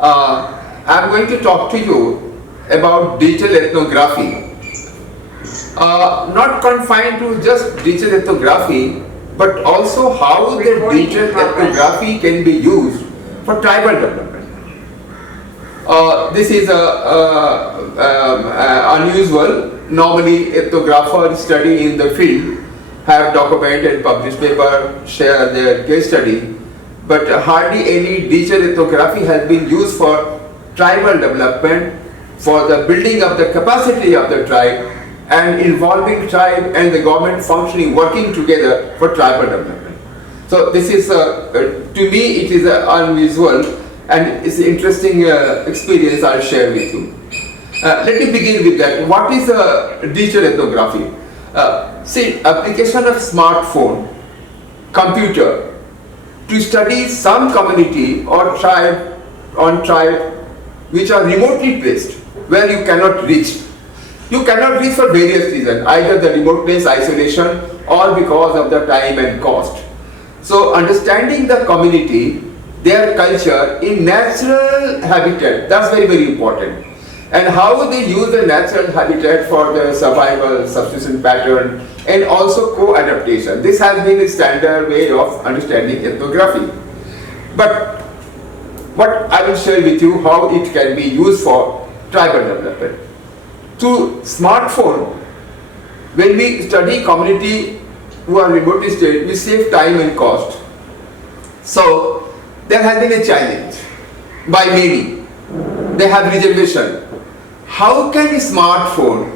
I'm going to talk to you about digital ethnography. Not confined to just digital ethnography, but also how the digital ethnography can be used for tribal development. This is unusual. Normally, ethnographers study in the field, have documented, published paper, share their case study, but hardly any digital ethnography has been used for tribal development, for the building of the capacity of the tribe, and involving tribe and the government functioning, working together for tribal development. So this is, to me, it is unusual, and it's an interesting experience I'll share with you. Let me begin with that. What is digital ethnography? See, application of smartphone, computer, to study some community or tribe which are remotely placed, where you cannot reach. You cannot reach for various reasons, either the remoteness, isolation, or because of the time and cost. So understanding the community, their culture in natural habitat, that's very, very important. And how they use the natural habitat for their survival, subsistence pattern, and also co-adaptation. This has been a standard way of understanding ethnography. But what I will share with you how it can be used for tribal development. Through smartphone, when we study community who are remotely stayed, we save time and cost. So there has been a challenge by many. They have reservation. How can a smartphone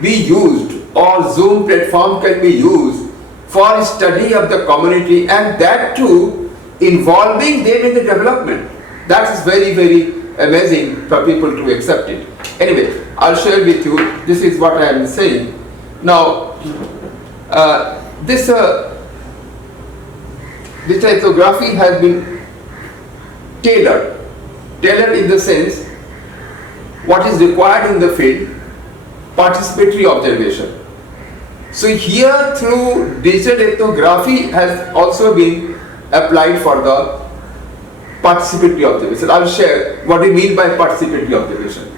be used or Zoom platform can be used for study of the community, and that too involving them in the development? That is very, very amazing for people to accept it. Anyway, I'll share with you, this is what I am saying. Now, this ethnography has been tailored in the sense what is required in the field, participatory observation. So here through digital ethnography has also been applied for the participatory observation. I will share what we mean by participatory observation.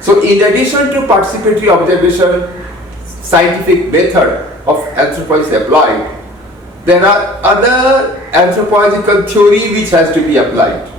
So in addition to participatory observation, scientific method of anthropology is applied, there are other anthropological theory which has to be applied.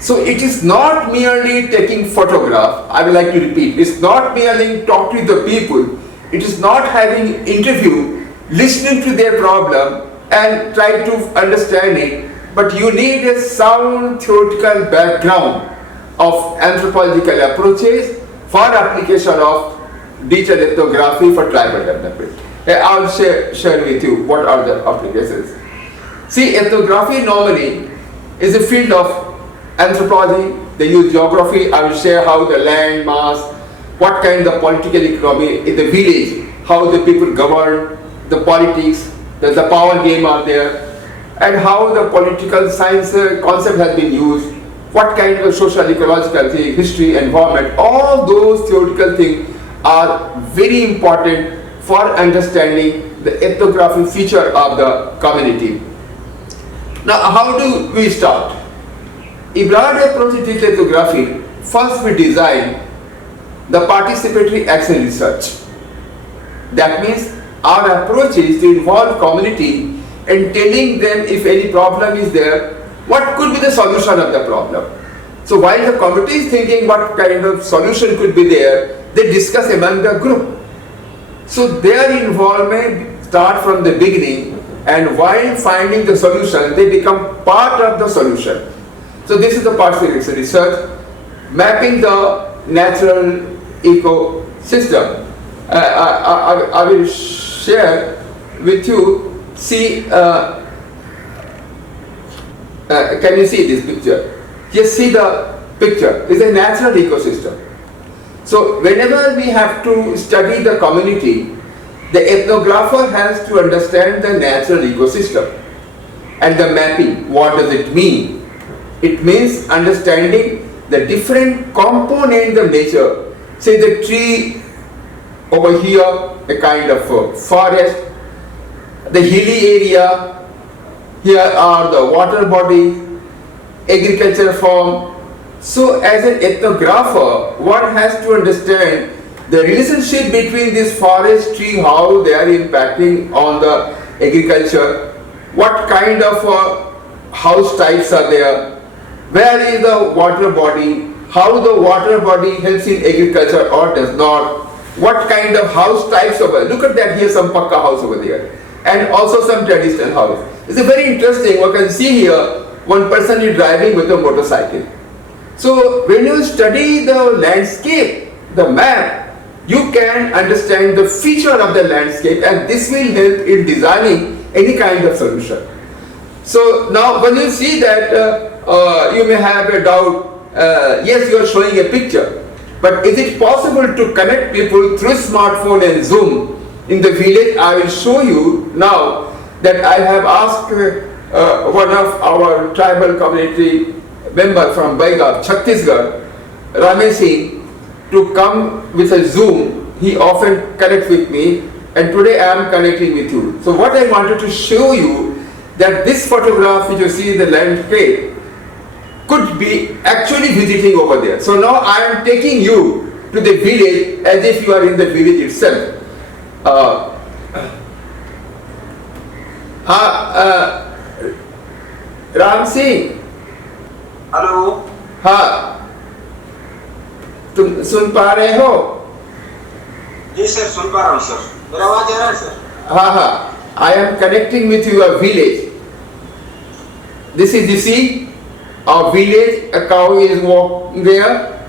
So it is not merely taking photograph, I would like to repeat, it's not merely talk to the people, it is not having interview, listening to their problem and try to understand it, but you need a sound theoretical background of anthropological approaches for application of digital ethnography for tribal development. I will share with you what are the applications. See, ethnography normally is a field of anthropology. They use geography. I will share how the land mass, what kind of political economy in the village, how the people govern, the politics, the power game are there, and how the political science concept has been used, what kind of social ecological thing, history, environment, all those theoretical things are very important for understanding the ethnographic feature of the community. Now, how do we start? IBRAD approach to digital ethnography, first we design the participatory action research. That means our approach is to involve community and telling them if any problem is there, what could be the solution of the problem. So while the committee is thinking what kind of solution could be there, they discuss among the group. So their involvement start from the beginning, and while finding the solution, they become part of the solution. So this is the participatory research, mapping the natural ecosystem. I will share with you. See, can you see this picture? Just see the picture. It's a natural ecosystem. So whenever we have to study the community, the ethnographer has to understand the natural ecosystem and the mapping. What does it mean? It means understanding the different components of nature. Say the tree over here, a kind of forest, the hilly area, here are the water bodies, agriculture form. So as an ethnographer, one has to understand the relationship between this forest tree, how they are impacting on the agriculture, what kind of house types are there, where is the water body, how the water body helps in agriculture or does not, what kind of house types over. Look at that, here some pakka house over there, and also some traditional house. It's a very interesting. You can see here one person is driving with a motorcycle. So when you study the landscape, the map, you can understand the feature of the landscape, and this will help in designing any kind of solution. So now when you see that, you may have a doubt, yes, you are showing a picture, but is it possible to connect people through smartphone and Zoom in the village? I will show you now that I have asked one of our tribal community member from Baiga, Chhattisgarh, Ramesh Singh, to come with a Zoom. He often connects with me, and today I am connecting with you. So what I wanted to show you, that this photograph which you see in the landscape could be actually visiting over there. So now I am taking you to the village as if you are in the village itself. Ram Singh, hello. हाँ, तुम सुन पा रहे हो? जी sir, सुन पा रहा हूँ sir. मेरा आवाज आ रहा है सर? हाँ हाँ, I am connecting with your village. This is, you see, a village, a cow is walking there,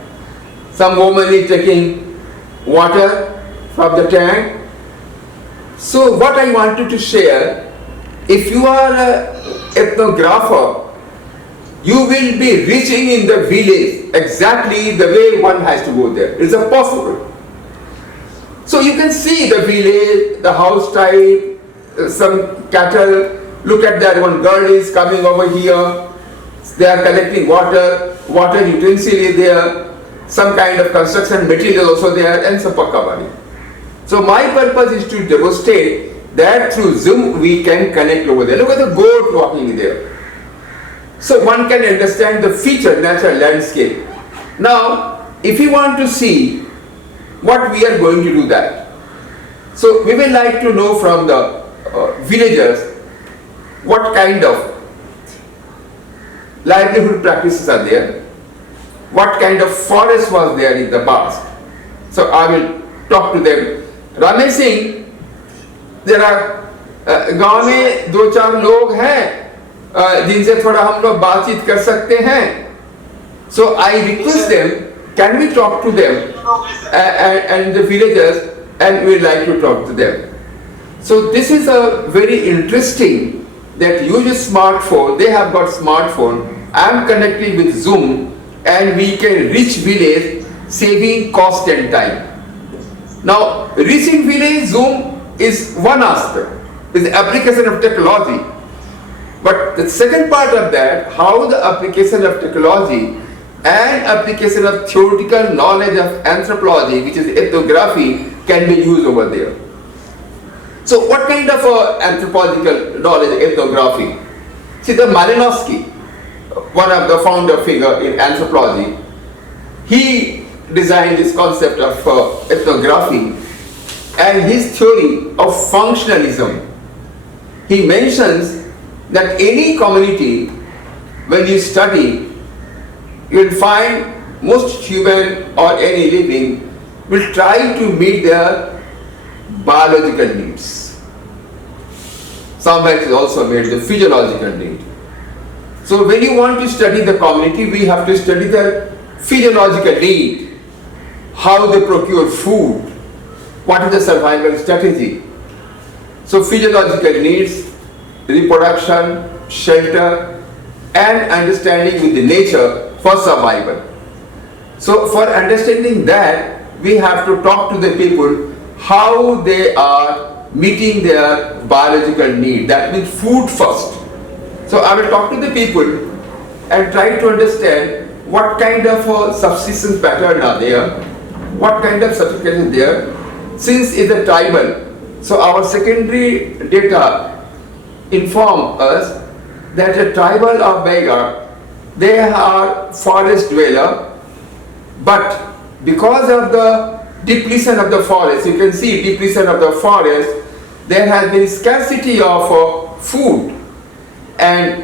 some woman is taking water from the tank. So what I wanted to share, if you are an ethnographer, you will be reaching in the village exactly the way one has to go there. It's possible. So you can see the village, the house type, some cattle. Look at that, one girl is coming over here. They are collecting water, water utensil is there, some kind of construction material also there, and some pakka body. So my purpose is to demonstrate that through Zoom we can connect over there. Look at the goat walking there. So one can understand the feature, natural landscape. Now, if you want to see what we are going to do that. So we will like to know from the villagers what kind of livelihood practices are there, what kind of forest was there in the past. So I will talk to them. Ramesh Singh, there are गांव में दो चार लोग हैं जिनसे थोड़ा हम लोग बातचीत कर सकते हैं. So I request them, can we talk to them and the villagers, and we like to talk to them. So this is a very interesting that use a smartphone. They have got smartphone. I am connected with Zoom, and we can reach village saving cost and time. Now reaching village Zoom is one aspect, is the application of technology. But the second part of that, how the application of technology and application of theoretical knowledge of anthropology, which is ethnography, can be used over there. So what kind of anthropological knowledge, ethnography? See, the Malinowski, one of the founder figure in anthropology, he designed this concept of ethnography, and his theory of functionalism. He mentions that any community, when you study, you will find most human or any living will try to meet their biological needs. Somewhere it is also made the physiological need. So when you want to study the community, we have to study the physiological need, how they procure food, what is the survival strategy. So physiological needs, reproduction, shelter, and understanding with the nature for survival. So for understanding that, we have to talk to the people how they are meeting their biological need. That means food first. So I will talk to the people and try to understand what kind of subsistence pattern are there, what kind of certification is there. Since it's a tribal, so our secondary data inform us that a tribal of Baiga they are forest dweller, but because of the depletion of the forest, you can see depletion of the forest, there has been scarcity of food, and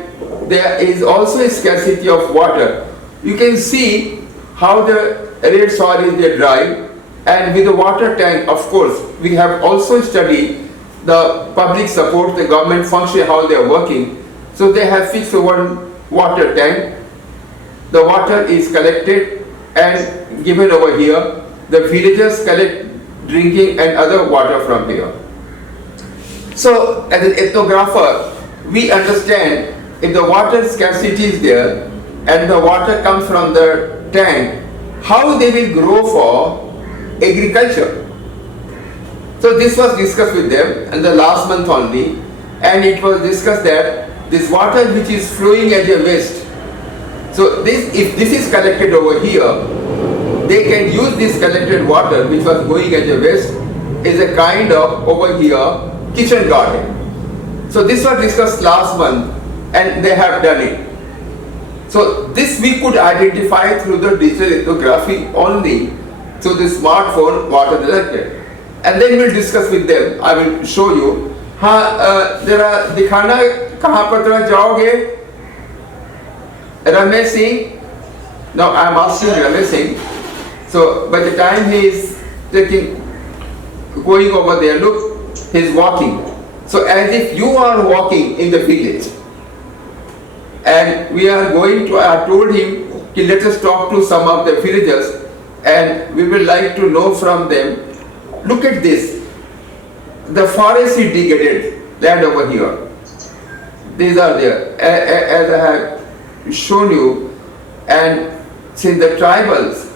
there is also a scarcity of water. You can see how the red soil is there dry, and with the water tank, of course, we have also studied the public support, the government function, how they are working. So they have fixed one water tank. The water is collected and given over here. The villagers collect drinking and other water from here. So as an ethnographer, we understand if the water scarcity is there and the water comes from the tank, how they will grow for agriculture. So this was discussed with them in the last month only, and it was discussed that this water which is flowing as a waste, so this, if this is collected over here, they can use this collected water which was going as a waste as a kind of over here kitchen garden. So this was discussed last month and they have done it. So this we could identify through the digital ethnography only, through the smartphone water collected. And then we'll discuss with them. I will show you. हाँ जरा दिखाना कहाँ पर तरह जाओगे? Ramesh Singh. Now I am asking Ramesh Singh. So by the time he is going over there, look, he is walking. So as if you are walking in the village. And we are going to, I told him, let us talk to some of the villagers and we would like to know from them. Look at this. The forest is degraded, land over here. These are there, as I have shown you. And since the tribals,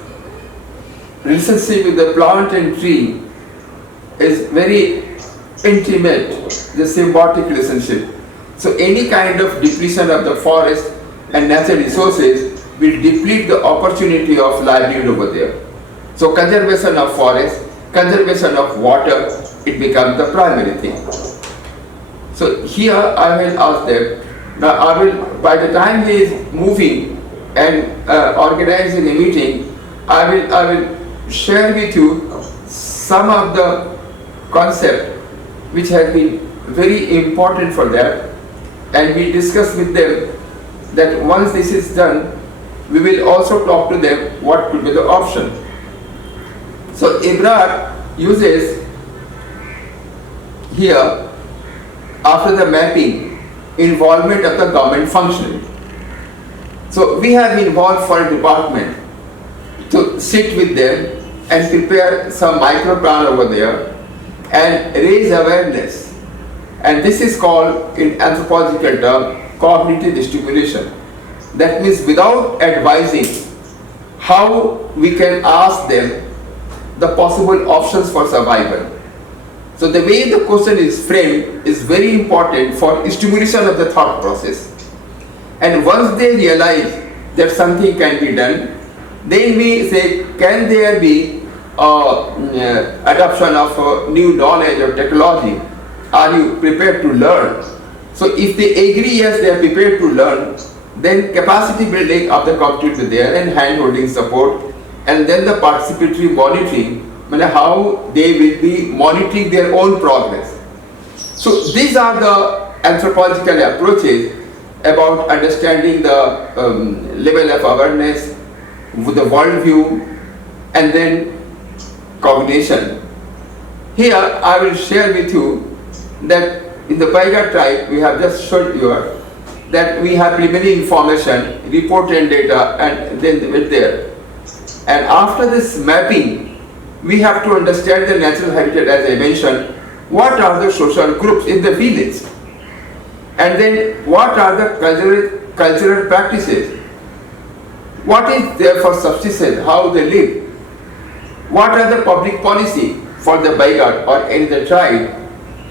relationship with the plant and tree is very intimate, the symbiotic relationship. So any kind of depletion of the forest and natural resources will deplete the opportunity of livelihood over there. So conservation of forest, conservation of water, it becomes the primary thing. So here I will ask them, now I will, by the time he is moving and organizing a meeting, I will share with you some of the concept which has been very important for that, and we discuss with them that once this is done, we will also talk to them what could be the option. So IBRAD uses here, after the mapping, involvement of the government function. So we have involved for a department to sit with them and prepare some micro plan over there and raise awareness. And this is called, in anthropological term, cognitive stimulation. That means without advising, how we can ask them the possible options for survival. So the way the question is framed is very important for stimulation of the thought process. And once they realize that something can be done, then we say, can there be adoption of new knowledge or technology? Are you prepared to learn? So if they agree, yes, they are prepared to learn, then capacity building of the community will be there and hand-holding support, and then the participatory monitoring, how they will be monitoring their own progress. So these are the anthropological approaches about understanding the level of awareness, with the worldview, and then cognition. Here I will share with you that in the IBRAD tribe, we have just showed you that we have preliminary information, report and data, and then with there. And after this mapping, we have to understand the natural habitat, as I mentioned, what are the social groups in the village, and then what are the cultural practices, what is there for subsistence, how they live, what are the public policy for the IBRAD or any other tribe.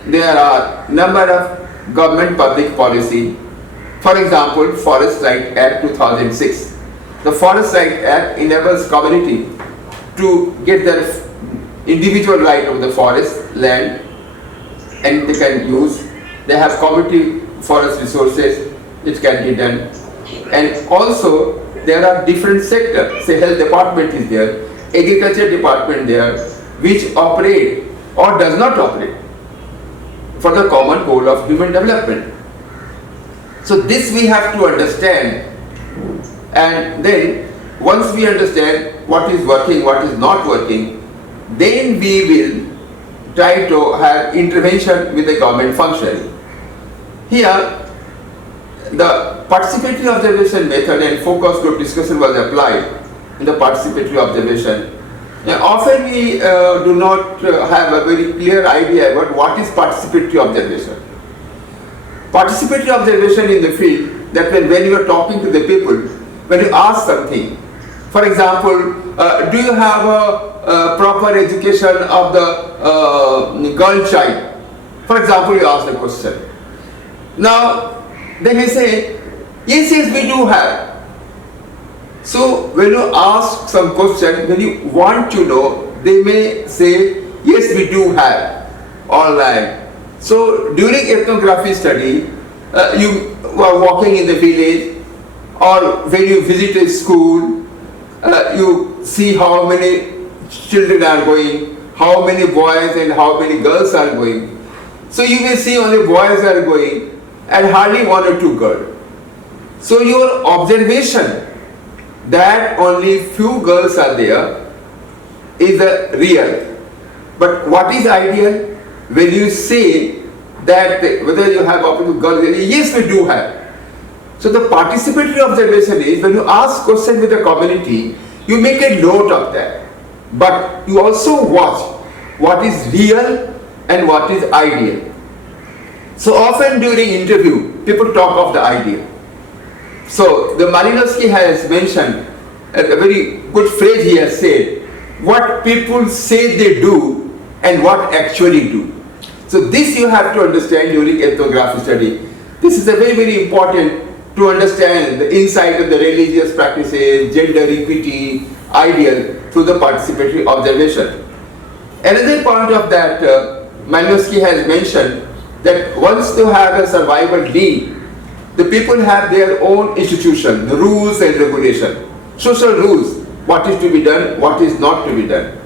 There are number of government public policy. For example, Forest Right Act 2006. The Forest Right Act enables community to get their individual right of the forest land, and they can use. They have community forest resources, it can be done. And also there are different sectors, say health department is there, agriculture department there, which operate or does not operate for the common goal of human development. So this we have to understand, and then once we understand what is working, what is not working, then we will try to have intervention with the government functionary. Here, the participatory observation method and focus group discussion was applied in the participatory observation. Now, often we do not have a very clear idea about what is participatory observation. Participatory observation in the field, that when you are talking to the people, when you ask something, for example, do you have a proper education of the girl child? For example, you ask the question. Now, they may say, yes, we do have. So, when you ask some question, when you want to know, they may say, yes, we do have. All right. So, during ethnography study, you were walking in the village, or when you visit a school, you see how many children are going, how many boys and how many girls are going. So you may see only boys are going and hardly one or two girls. So your observation that only few girls are there is real. But what is ideal? When you say that whether you have up to girls, yes, we do have. So the participatory observation is when you ask question with the community, you make a note of that. But you also watch what is real and what is ideal. So often during interview, people talk of the ideal. So the Malinowski has mentioned a very good phrase he has said, what people say they do and what actually do. So this you have to understand during ethnography study. This is a very, very important to understand the insight of the religious practices, gender equity, ideal through the participatory observation. Another point of that, Malinowski has mentioned that once you have a survival need, the people have their own institution, the rules and regulation, social rules, what is to be done, what is not to be done.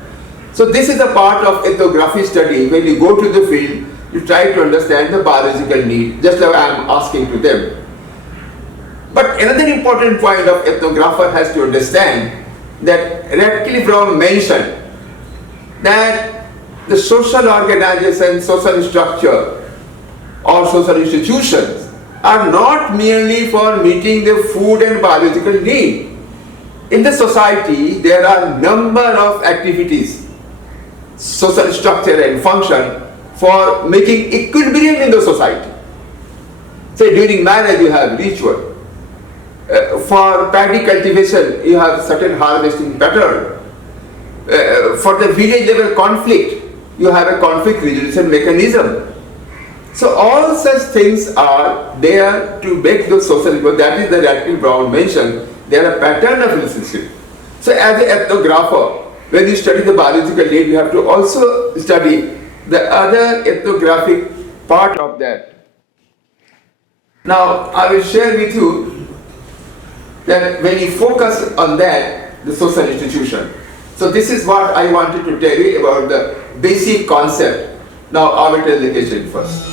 So this is a part of ethnography study. When you go to the field, you try to understand the biological need, just like I am asking to them. But another important point of ethnographer has to understand that Radcliffe Brown mentioned that the social organization, social structure or social institutions are not merely for meeting the food and biological need. In the society, there are number of activities, social structure and function for making equilibrium in the society. Say during marriage you have ritual. For paddy cultivation, you have certain harvesting pattern. For the village level conflict, you have a conflict resolution mechanism. So all such things are there to make the social, that is the Radcliffe Brown mentioned, they are a pattern of relationship. So as an ethnographer, when you study the biological need, you have to also study the other ethnographic part of that. Now I will share with you that when you focus on that, the social institution. So this is what I wanted to tell you about the basic concept. Now I will tell the question first.